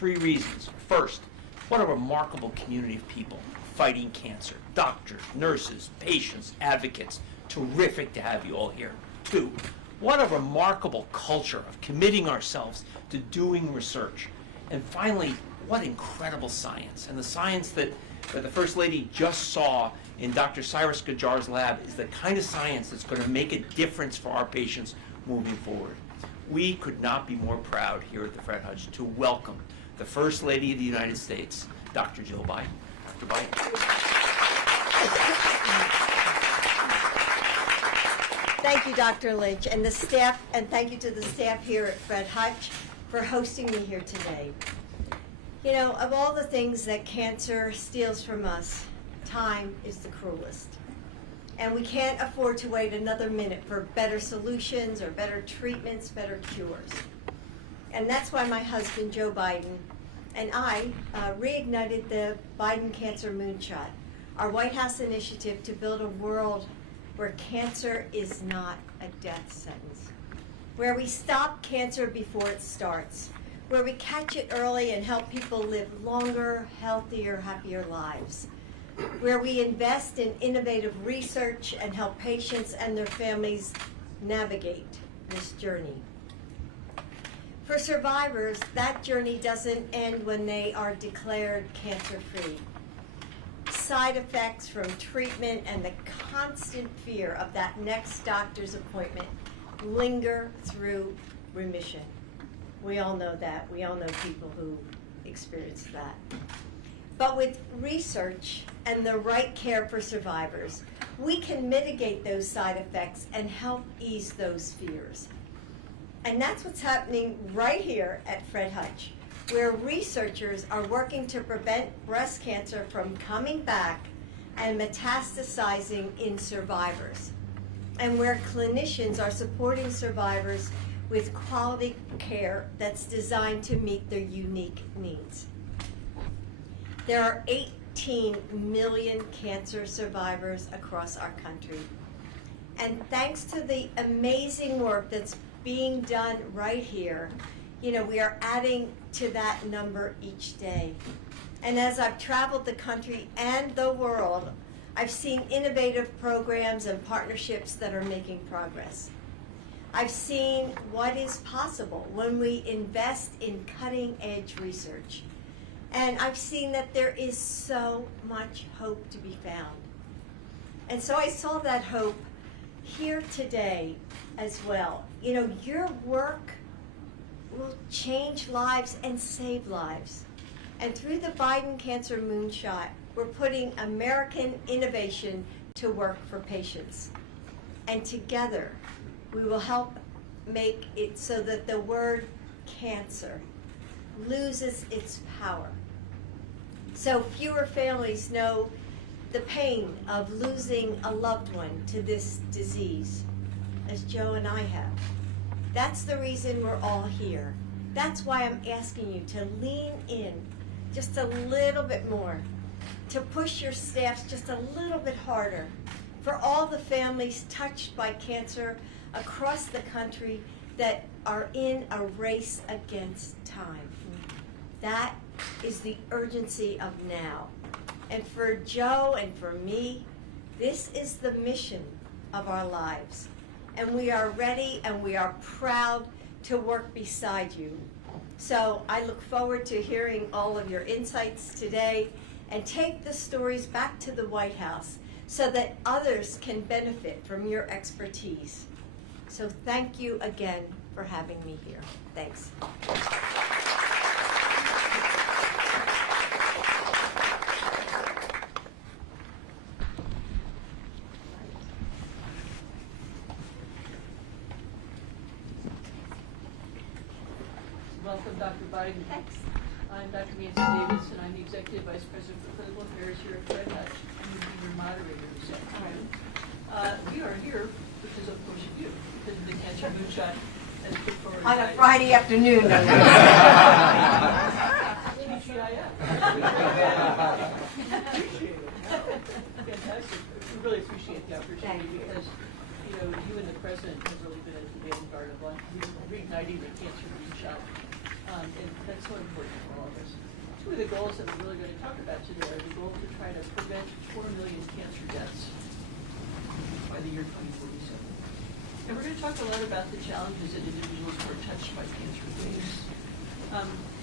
3 reasons. First, what a remarkable community of people fighting cancer. Doctors, nurses, patients, advocates. Terrific to have you all here. 2, what a remarkable culture of committing ourselves to doing research. And finally, what incredible science. And the science that the First Lady just saw in Dr. Cyrus Gajar's lab is the kind of science that's going to make a difference for our patients moving forward. We could not be more proud here at the Fred Hutch to welcome the First Lady of the United States, Dr. Jill Biden. Dr. Biden. Thank you, Dr. Lynch, and the staff, and thank you to the staff here at Fred Hutch for hosting me here today. You know, of all the things that cancer steals from us, time is the cruelest. And we can't afford to wait another minute for better solutions or better treatments, better cures. And that's why my husband, Joe Biden, and I reignited the Biden Cancer Moonshot, our White House initiative to build a world where cancer is not a death sentence, where we stop cancer before it starts, where we catch it early and help people live longer, healthier, happier lives, where we invest in innovative research and help patients and their families navigate this journey. For survivors, that journey doesn't end when they are declared cancer-free. Side effects from treatment and the constant fear of that next doctor's appointment linger through remission. We all know that. We all know people who experience that. But with research and the right care for survivors, we can mitigate those side effects and help ease those fears. And that's what's happening right here at Fred Hutch, where researchers are working to prevent breast cancer from coming back and metastasizing in survivors, and where clinicians are supporting survivors with quality care that's designed to meet their unique needs. There are 18 million cancer survivors across our country. And thanks to the amazing work that's being done right here, you know, we are adding to that number each day. And as I've traveled the country and the world, I've seen innovative programs and partnerships that are making progress. I've seen what is possible when we invest in cutting-edge research. And I've seen that there is so much hope to be found. And so I saw that hope here today as well. You know, your work will change lives and save lives. And through the Biden Cancer Moonshot, we're putting American innovation to work for patients. And together, we will help make it so that the word cancer loses its power. So fewer families know the pain of losing a loved one to this disease, as Joe and I have. That's the reason we're all here. That's why I'm asking you to lean in just a little bit more, to push your staffs just a little bit harder, for all the families touched by cancer across the country that are in a race against time. That is the urgency of now. And for Joe and for me, this is the mission of our lives. And we are ready and we are proud to work beside you. So I look forward to hearing all of your insights today and take the stories back to the White House so that others can benefit from your expertise. So thank you again for having me here. Thanks. Welcome, Dr. Biden. Thanks. I'm Dr. Nancy Davis, and I'm the Executive Vice President for Clinical Affairs here at Fred Hutch. I'm going to be your moderator this afternoon. We are here because, of course, of you, because of the Cancer Moonshot as put forward On a by- Friday afternoon. TGIF. Appreciate it. Fantastic. We really appreciate the opportunity. Thank you. Because, you know, you and the President have really been at the vanguard of reigniting the Cancer Moonshot. And that's so important for all of the goals that we're really going to talk about today are the goal to try to prevent 4 million cancer deaths by the year 2047. And we're going to talk a lot about the challenges that individuals who are touched by cancer face.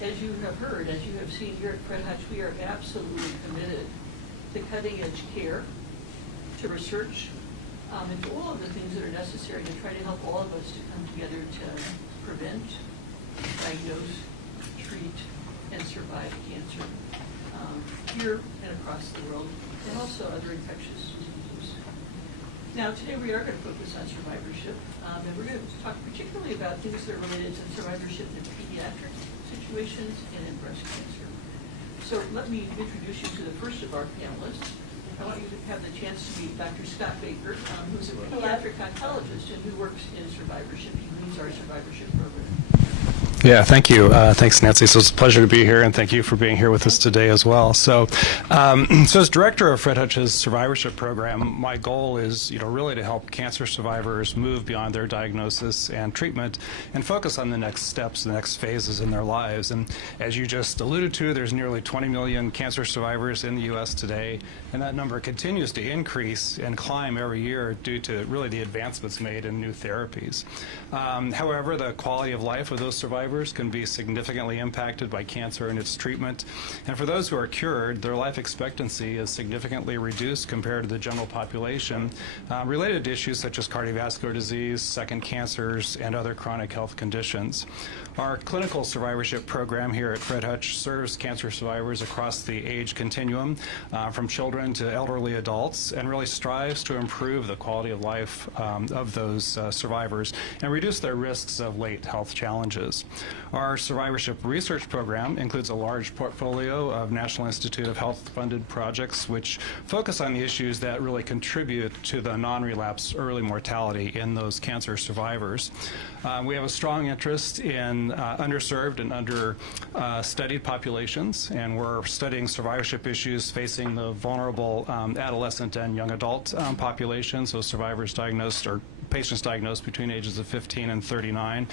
As you have heard, as you have seen here at Fred Hutch, we are absolutely committed to cutting-edge care, to research, and to all of the things that are necessary to try to help all of us to come together to prevent, diagnose, treat, and survive cancer here and across the world, and also other infectious diseases. Now, today we are going to focus on survivorship, and we're going to talk particularly about things that are related to survivorship in pediatric situations and in breast cancer. So let me introduce you to the first of our panelists. I want you to have the chance to meet Dr. Scott Baker, who's a pediatric oncologist and who works in survivorship. He leads our survivorship program. Yeah, thank you. Thanks, Nancy. So it's a pleasure to be here, and thank you for being here with us today as well. So as director of Fred Hutch's survivorship program, my goal is, really to help cancer survivors move beyond their diagnosis and treatment and focus on the next steps, the next phases in their lives. And as you just alluded to, there's nearly 20 million cancer survivors in the U.S. today, and that number continues to increase and climb every year due to really the advancements made in new therapies. However, the quality of life of those survivors can be significantly impacted by cancer and its treatment. And for those who are cured, their life expectancy is significantly reduced compared to the general population, related to issues such as cardiovascular disease, second cancers, and other chronic health conditions. Our clinical survivorship program here at Fred Hutch serves cancer survivors across the age continuum, from children to elderly adults, and really strives to improve the quality of life of those survivors and reduce their risks of late health challenges. Our survivorship research program includes a large portfolio of National Institute of Health funded projects which focus on the issues that really contribute to the non-relapse early mortality in those cancer survivors. We have a strong interest in underserved and understudied populations, and we're studying survivorship issues facing the vulnerable adolescent and young adult populations, so survivors diagnosed or patients diagnosed between ages of 15 and 39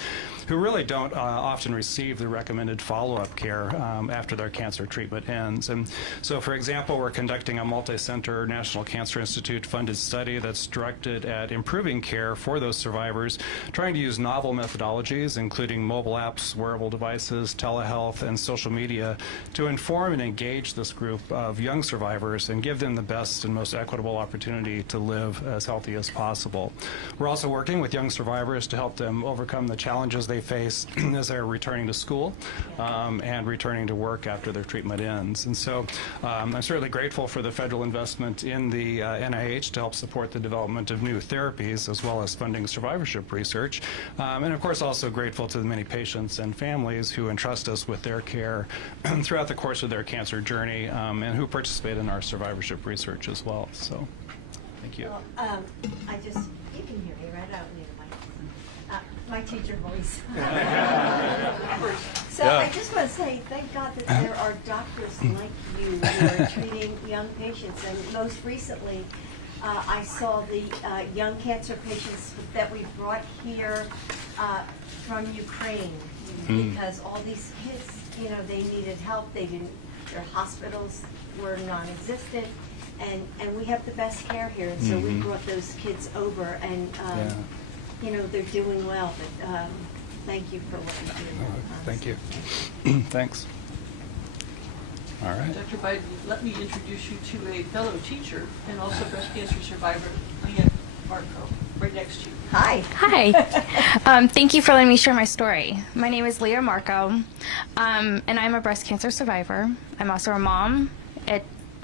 who really don't often receive the recommended follow-up care after their cancer treatment ends. And so, for example, we're conducting a multi-center National Cancer Institute funded study that's directed at improving care for those survivors, trying to use novel methodologies, including mobile apps, wearable devices, telehealth, and social media to inform and engage this group of young survivors and give them the best and most equitable opportunity to live as healthy as possible. We're also working with young survivors to help them overcome the challenges they face as they're returning to school and returning to work after their treatment ends. And so I'm certainly grateful for the federal investment in the NIH to help support the development of new therapies as well as funding survivorship research. And of course also grateful to the many patients and families who entrust us with their care throughout the course of their cancer journey and who participate in our survivorship research as well. So thank you. Well, you can hear me, right? I don't need a mic. My teacher voice. So I just want to say, thank God that there are doctors like you who are treating young patients. And most recently, I saw the young cancer patients that we brought here from Ukraine because all these kids, they needed help. Their hospitals were non-existent. And we have the best care here, and so we brought those kids over, and they're doing well. But thank you for what you do. Thank you. Thanks. All right. Dr. Biden, let me introduce you to a fellow teacher and also breast cancer survivor, Leah Marco, right next to you. Hi. Hi. Thank you for letting me share my story. My name is Leah Marco, and I'm a breast cancer survivor. I'm also a mom,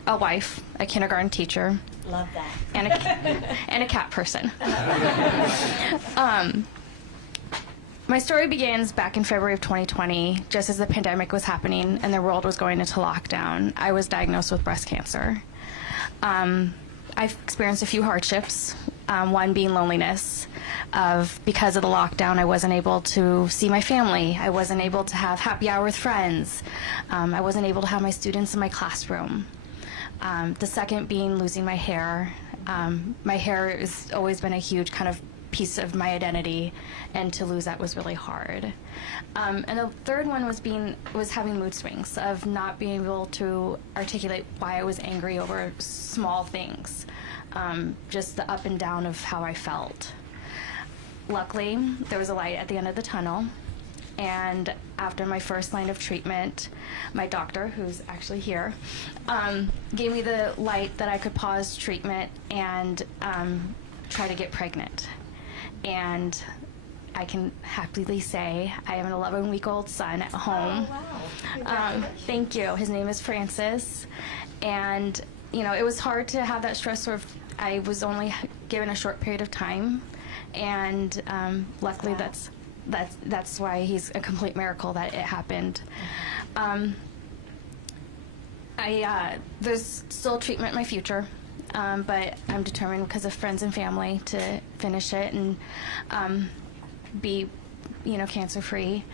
a wife, a kindergarten teacher. Love that. And a cat person. My story begins back in February of 2020, just as the pandemic was happening and the world was going into lockdown. I was diagnosed with breast cancer. I've experienced a few hardships, one being loneliness. Because of the lockdown, I wasn't able to see my family. I wasn't able to have happy hour with friends. I wasn't able to have my students in my classroom. The second being losing my hair. My hair has always been a huge kind of piece of my identity, and to lose that was really hard. And the third one was having mood swings, of not being able to articulate why I was angry over small things, just the up and down of how I felt. Luckily, there was a light at the end of the tunnel, and after my first line of treatment, my doctor, who's actually here, gave me the light that I could pause treatment and try to get pregnant. And I can happily say I have an 11-week-old son at home. Oh, wow. Congratulations. Thank you. His name is Francis. And, you know, it was hard to have that stress. I was only given a short period of time. And luckily that's why he's a complete miracle that it happened. There's still treatment in my future. But I'm determined because of friends and family to finish it and be, cancer-free.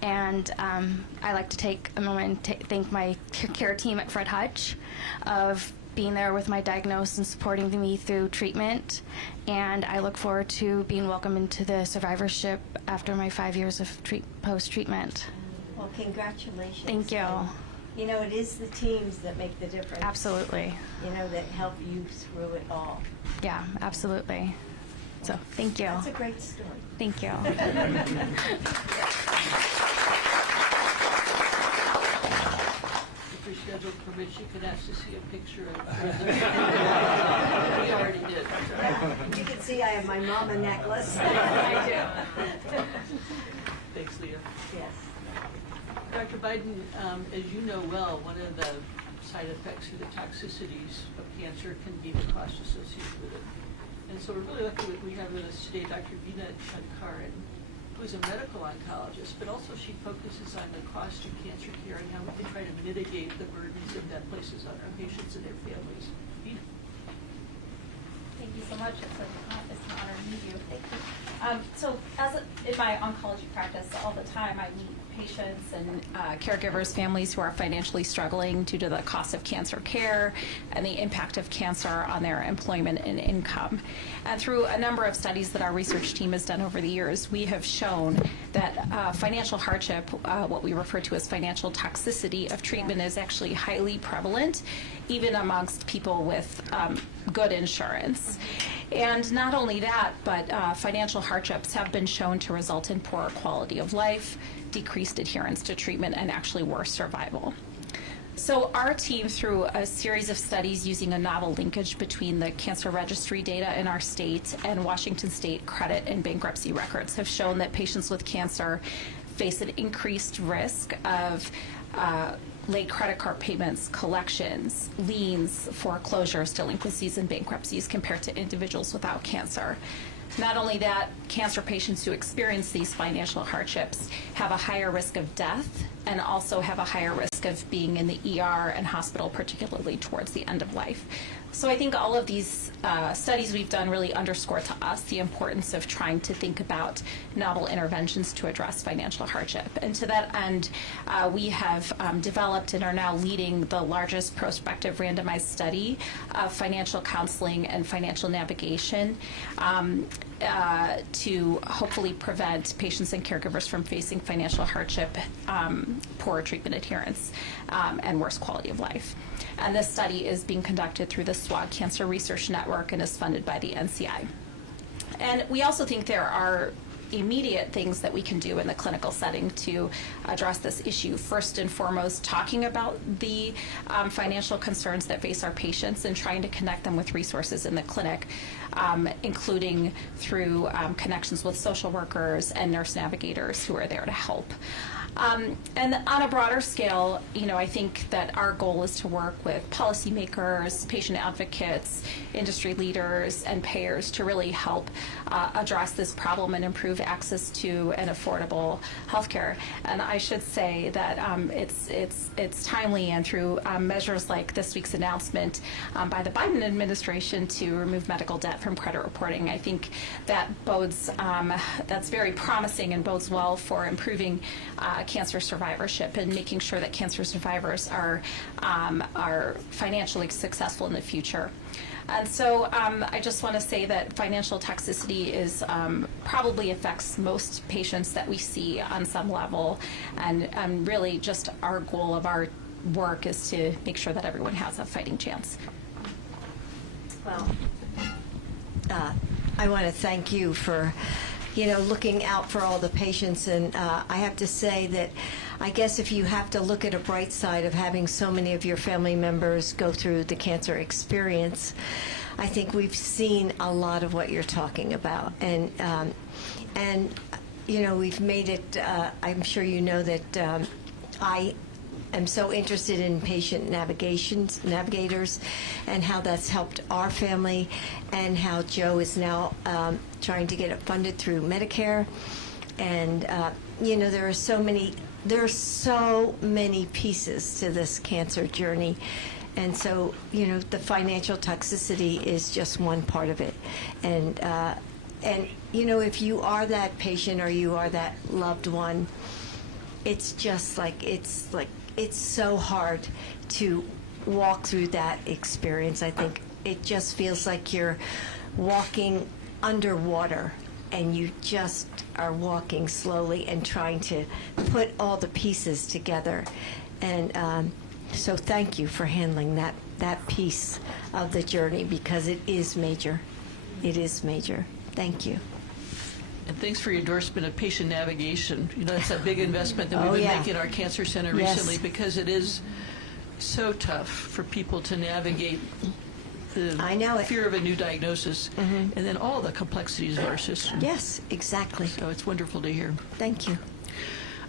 And I like to take a moment and thank my care team at Fred Hutch of being there with my diagnosis and supporting me through treatment. And I look forward to being welcomed into the survivorship after my 5 years of post-treatment. Well, congratulations. Thank you. And, it is the teams that make the difference. Absolutely. That help you through it all. Yeah, absolutely. So, thank you. That's a great story. Thank you. If your schedule permits, you could ask to see a picture of We already did. You can see I have my mama necklace. I do. Thanks, Leah. Yes. Dr. Biden, as you know well, one of the side effects or the toxicities of cancer can be the cost associated with it. And so we're really lucky that we have with us today Dr. Veena Shankaran, who is a medical oncologist, but also she focuses on the cost of cancer care and how we can try to mitigate the burdens that that places on our patients and their families. Veena. Thank you so much. It's an honor to meet you. Thank you. So in my oncology practice, all the time I meet patients and caregivers, families who are financially struggling due to the cost of cancer care and the impact of cancer on their employment and income. And through a number of studies that our research team has done over the years, we have shown that financial hardship, what we refer to as financial toxicity of treatment, is actually highly prevalent, even amongst people with good insurance. And not only that, but financial hardships have been shown to result in poorer quality of life, decreased adherence to treatment, and actually worse survival. So our team, through a series of studies using a novel linkage between the cancer registry data in our state and Washington state credit and bankruptcy records, have shown that patients with cancer face an increased risk of late credit card payments, collections, liens, foreclosures, delinquencies, and bankruptcies compared to individuals without cancer. Not only that, cancer patients who experience these financial hardships have a higher risk of death and also have a higher risk of being in the ER and hospital, particularly towards the end of life. So I think all of these studies we've done really underscore to us the importance of trying to think about novel interventions to address financial hardship. And to that end, we have developed and are now leading the largest prospective randomized study of financial counseling and financial navigation to hopefully prevent patients and caregivers from facing financial hardship, poor treatment adherence, and worse quality of life. And this study is being conducted through the SWOG Cancer Research Network and is funded by the NCI. And we also think there are immediate things that we can do in the clinical setting to address this issue. First and foremost, talking about the financial concerns that face our patients and trying to connect them with resources in the clinic, including through connections with social workers and nurse navigators who are there to help. And on a broader scale, I think that our goal is to work with policymakers, patient advocates, industry leaders, and payers to really help address this problem and improve access to an affordable healthcare. And I should say that it's timely, and through measures like this week's announcement by the Biden administration to remove medical debt from credit reporting, I think that bodes that's very promising and bodes well for improving cancer survivorship and making sure that cancer survivors are financially successful in the future. And so I just want to say that financial toxicity is probably affects most patients that we see on some level, and really just our goal of our work is to make sure that everyone has a fighting chance. Well, I want to thank you for, looking out for all the patients. And I have to say that I guess if you have to look at a bright side of having so many of your family members go through the cancer experience, I think we've seen a lot of what you're talking about. And we've made it, I'm sure you know that I am so interested in patient navigators, and how that's helped our family, and how Joe is now trying to get it funded through Medicare. And there are so many pieces to this cancer journey. And so, the financial toxicity is just one part of it. And if you are that patient or you are that loved one, it's just it's so hard to walk through that experience. I think it just feels like you're walking underwater, and you just are walking slowly and trying to put all the pieces together. And so thank you for handling that piece of the journey, because it is major. It is major. Thank you. And thanks for your endorsement of patient navigation. That's a big investment that we've been making in our cancer center recently, because it is so tough for people to navigate the fear of a new diagnosis, and then all the complexities of our system. Yes, exactly. So it's wonderful to hear. Thank you.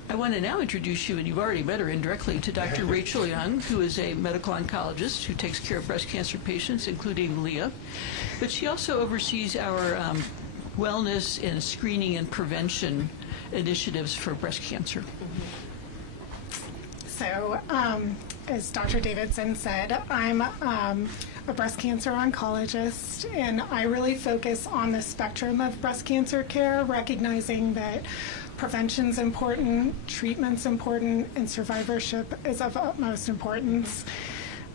I want to now introduce you, and you've already met her indirectly, to Dr. Rachel Young, who is a medical oncologist who takes care of breast cancer patients, including Leah. But she also oversees our wellness and screening and prevention initiatives for breast cancer. So, as Dr. Davidson said, I'm a breast cancer oncologist, and I really focus on the spectrum of breast cancer care, recognizing that prevention's important, treatment's important, and survivorship is of utmost importance.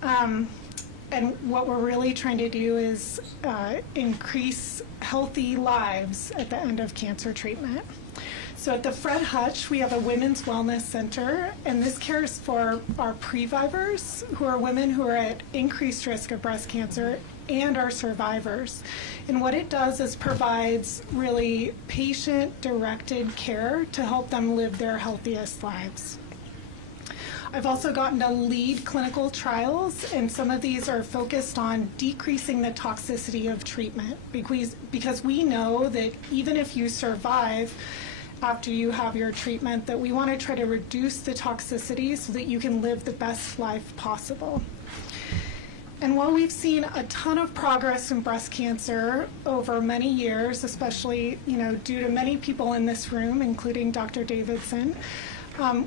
And what we're really trying to do is increase healthy lives at the end of cancer treatment. So at the Fred Hutch, we have a women's wellness center, and this cares for our previvors, who are women who are at increased risk of breast cancer, and our survivors. And what it does is provides really patient-directed care to help them live their healthiest lives. I've also gotten to lead clinical trials, and some of these are focused on decreasing the toxicity of treatment, because we know that even if you survive after you have your treatment, that we want to try to reduce the toxicity so that you can live the best life possible. And while we've seen a ton of progress in breast cancer over many years, especially due to many people in this room, including Dr. Davidson,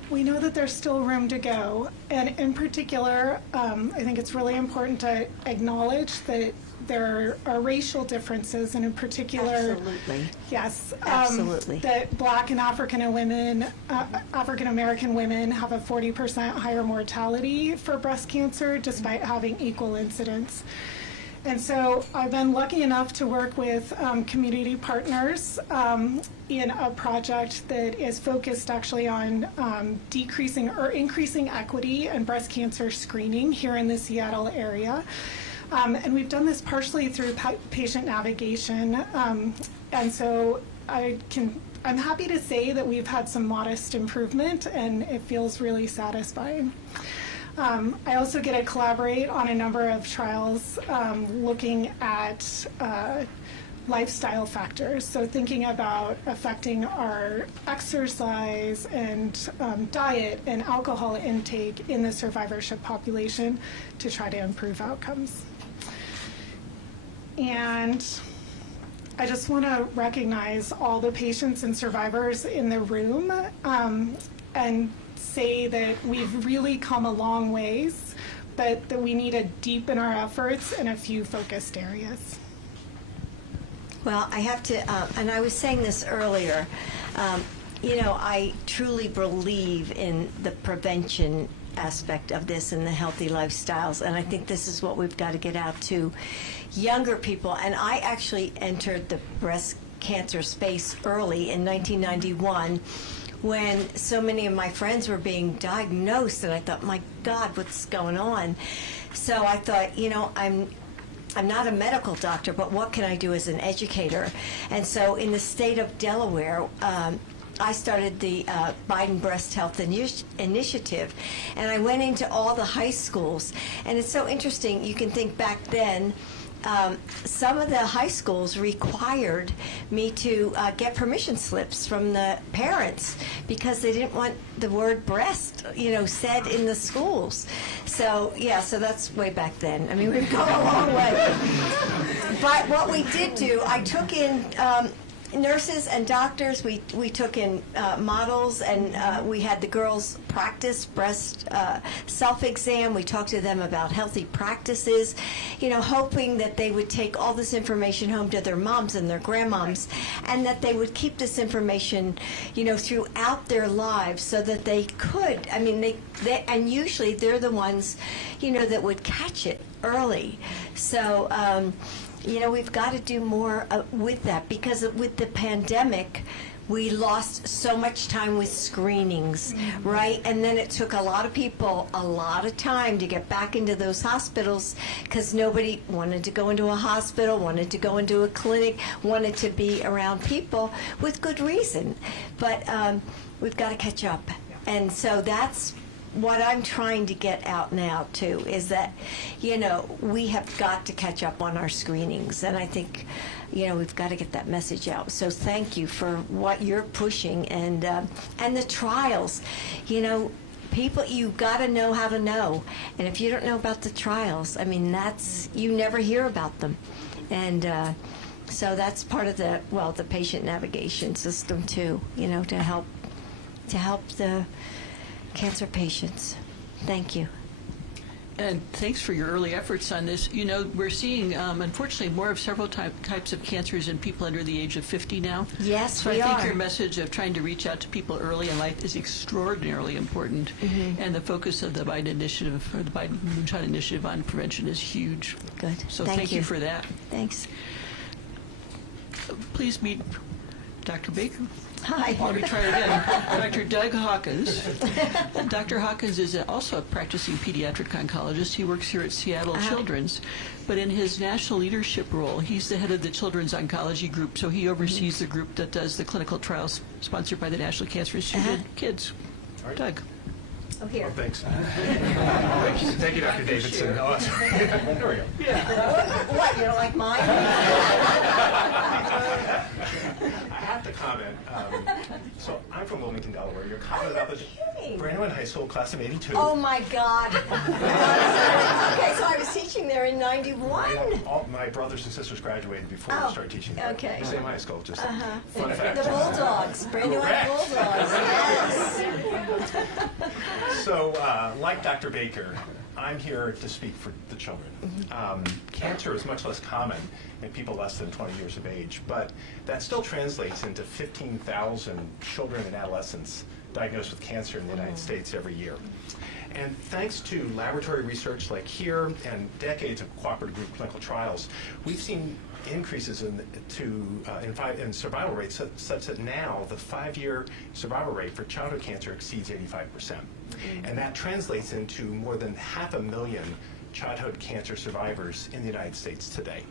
we know that there's still room to go. And in particular, I think it's really important to acknowledge that there are racial differences, and in particular, Absolutely. Yes, Absolutely. that Black and African American women have a 40% higher mortality for breast cancer, despite having equal incidence. And so I've been lucky enough to work with community partners in a project that is focused actually on decreasing or increasing equity in breast cancer screening here in the Seattle area. And we've done this partially through patient navigation. And so I'm happy to say that we've had some modest improvement, and it feels really satisfying. I also get to collaborate on a number of trials looking at lifestyle factors, so thinking about affecting our exercise and diet and alcohol intake in the survivorship population to try to improve outcomes. And I just want to recognize all the patients and survivors in the room and say that we've really come a long ways, but that we need to deepen our efforts in a few focused areas. Well, I have to, and I was saying this earlier, You know, I truly believe in the prevention aspect of this and the healthy lifestyles, and I think this is what we've got to get out to younger people. And I actually entered the breast cancer space early in 1991 when so many of my friends were being diagnosed, and I thought, my God, what's going on? So I thought, you know, I'm not a medical doctor, but what can I do as an educator? And so in the state of Delaware, I started the Biden Breast Health Initiative, and I went into all the high schools. And it's so interesting, you can think back then, some of the high schools required me to get permission slips from the parents because they didn't want the word breast, you know, said in the schools. So, yeah, so that's way back then. I mean, we've come a long way. But what we did do, I took in nurses and doctors. We took in models, and we had the girls practice breast self-exam. We talked to them about healthy practices, you know, hoping that they would take all this information home to their moms and their grandmoms, and that they would keep this information, you know, throughout their lives so that they could, I mean, they and usually they're the ones, you know, that would catch it early. So, you know, we've got to do more with that, because with the pandemic, we lost so much time with screenings, right? And then it took a lot of people a lot of time to get back into those hospitals because nobody wanted to go into a hospital, wanted to go into a clinic, wanted to be around people with good reason. But we've got to catch up. And so that's what I'm trying to get out now, too, is that, you know, we have got to catch up on our screenings. And I think, you know, we've got to get that message out. So thank you for what you're pushing. And the trials, you know, people, you got to know how to know. And if you don't know about the trials, I mean, that's, you never hear about them. And so that's part of the, well, the patient navigation system, too, you know, to help the cancer patients. Thank you. And thanks for your early efforts on this. You know, we're seeing, unfortunately, more of several types of cancers in people under the age of 50 now. Yes, so we I think are. your message of trying to reach out to people early in life is extraordinarily important. And the focus of the Biden initiative, or the Biden Moonshot initiative on prevention, is huge. Good. So thank you for that. Thanks. Please meet Dr. Baker. Hi. Let me try it again. Dr. Doug Hawkins. Dr. Hawkins is also a practicing pediatric oncologist. He works here at Seattle Children's, but in his national leadership role, he's the head of the Children's Oncology Group, so he oversees the group that does the clinical trials sponsored by the National Cancer Institute in kids. Right. Doug. Oh, here. Thanks. Thank you, Dr. Davidson. Oh, there we go. What, you don't like mine? I have to comment. So I'm from Wilmington, Delaware. Your comment about the kidding. Brandywine High School, class of 82. Oh, my God. Okay, so I was teaching there in 91. All my brothers and sisters graduated before I started teaching there. Okay. Same high school, just a fun fact. The Bulldogs, Brandywine Correct. Bulldogs, yes. So, like Dr. Baker, I'm here to speak for the children. Cancer is much less common in people less than 20 years of age, but that still translates into 15,000 children and adolescents diagnosed with cancer in the United States every year. And thanks to laboratory research like here and decades of cooperative group clinical trials, we've seen increases in survival rates such that now the 5-year survival rate for childhood cancer exceeds 85%. And that translates into more than 500,000 childhood cancer survivors in the United States today.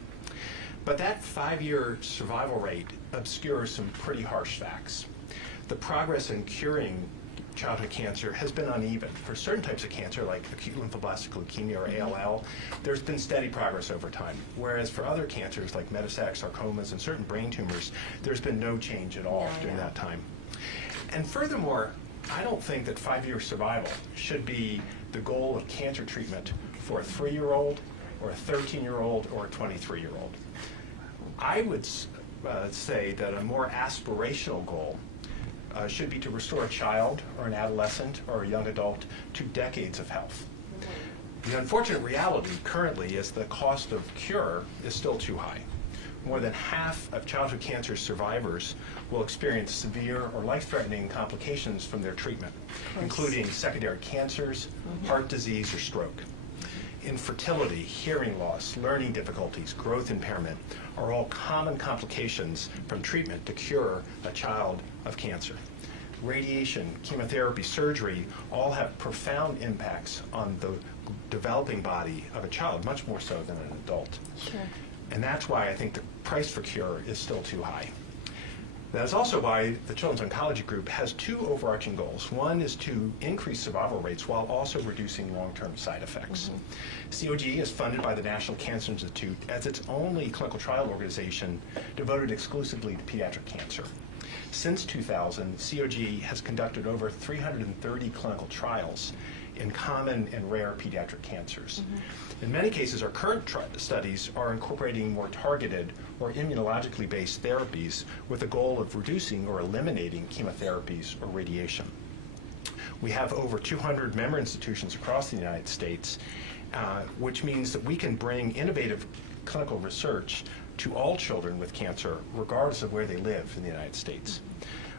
But that 5-year survival rate obscures some pretty harsh facts. The progress in curing childhood cancer has been uneven. For certain types of cancer, like acute lymphoblastic leukemia or ALL, there's been steady progress over time. Whereas for other cancers, like metastatic sarcomas and certain brain tumors, there's been no change at all during that time. And furthermore, I don't think that 5-year survival should be the goal of cancer treatment for a 3-year-old or a 13-year-old or a 23-year-old. I would say that a more aspirational goal should be to restore a child or an adolescent or a young adult to decades of health. The unfortunate reality currently is the cost of cure is still too high. more than half of childhood cancer survivors will experience severe or life-threatening complications from their treatment, including secondary cancers, heart disease, or stroke. Infertility, hearing loss, learning difficulties, growth impairment are all common complications from treatment to cure a child of cancer. Radiation, chemotherapy, surgery all have profound impacts on the developing body of a child, much more so than an adult. Sure. And that's why I think the price for cure is still too high. That is also why the Children's Oncology Group has two overarching goals. One is to increase survival rates while also reducing long-term side effects. COG is funded by the National Cancer Institute as its only clinical trial organization devoted exclusively to pediatric cancer. Since 2000, COG has conducted over 330 clinical trials in common and rare pediatric cancers. In many cases, our current studies are incorporating more targeted or immunologically based therapies with the goal of reducing or eliminating chemotherapies or radiation. We have over 200 member institutions across the United States, which means that we can bring innovative clinical research to all children with cancer, regardless of where they live in the United States.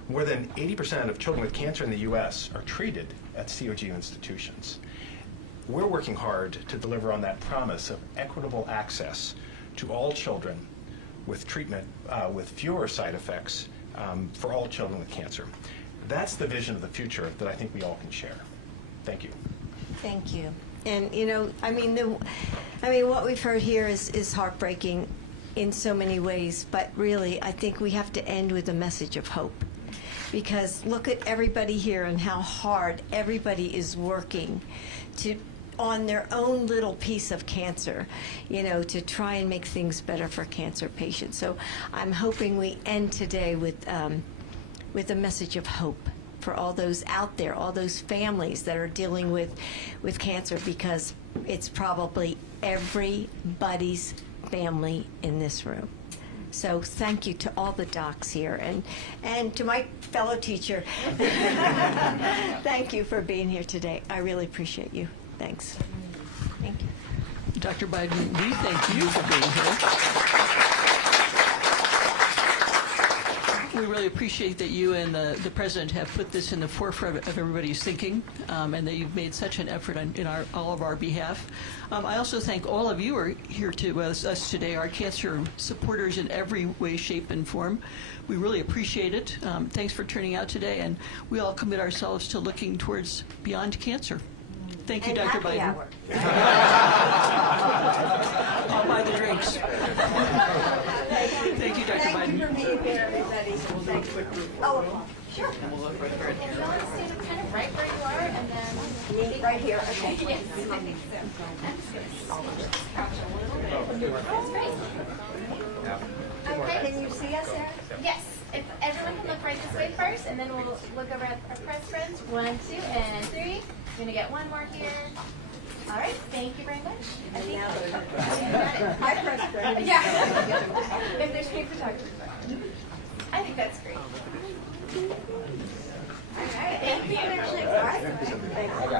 More than 80% of children with cancer in the U.S. are treated at COG institutions. We're working hard to deliver on that promise of equitable access to all children with treatment with fewer side effects for all children with cancer. That's the vision of the future that I think we all can share. Thank you. Thank you. And what we've heard here is heartbreaking in so many ways, but really I think we have to end with a message of hope. Because look at everybody here and how hard everybody is working on their own little piece of cancer, to try and make things better for cancer patients. So I'm hoping we end today with a message of hope for all those out there, all those families that are dealing with cancer, because it's probably everybody's family in this room. So thank you to all the docs here and to my fellow teacher. Thank you for being here today. I really appreciate you. Thanks. Thank you. Dr. Biden, we thank you for being here. We really appreciate that you and the President have put this in the forefront of everybody's thinking, and that you've made such an effort in all of our behalf. I also thank all of you who are here with us today, our cancer supporters in every way, shape, and form. We really appreciate it. Thanks for turning out today, and we all commit ourselves to looking towards beyond cancer. Thank you, And Dr. happy Biden. hour. I'll buy the drinks. Thank you, Dr. Thank Biden. you for being here, everybody. Thank you. Oh, sure. And you want to stand kind of right where you are, and then Me right here. Okay. yes, I think so. I'm just gonna crouch a little bit. That's great. Okay. Can you see us, Eric? Yes. If everyone can look right this way first, and then we'll look over at our press friends. 1, 2, and 3. We're gonna get one more here. All right. Thank you very much. I think you got it. Hi, Press Friends. Yeah. If there's paper photographers. I think that's great. All right. Thank you. All right. Thank you.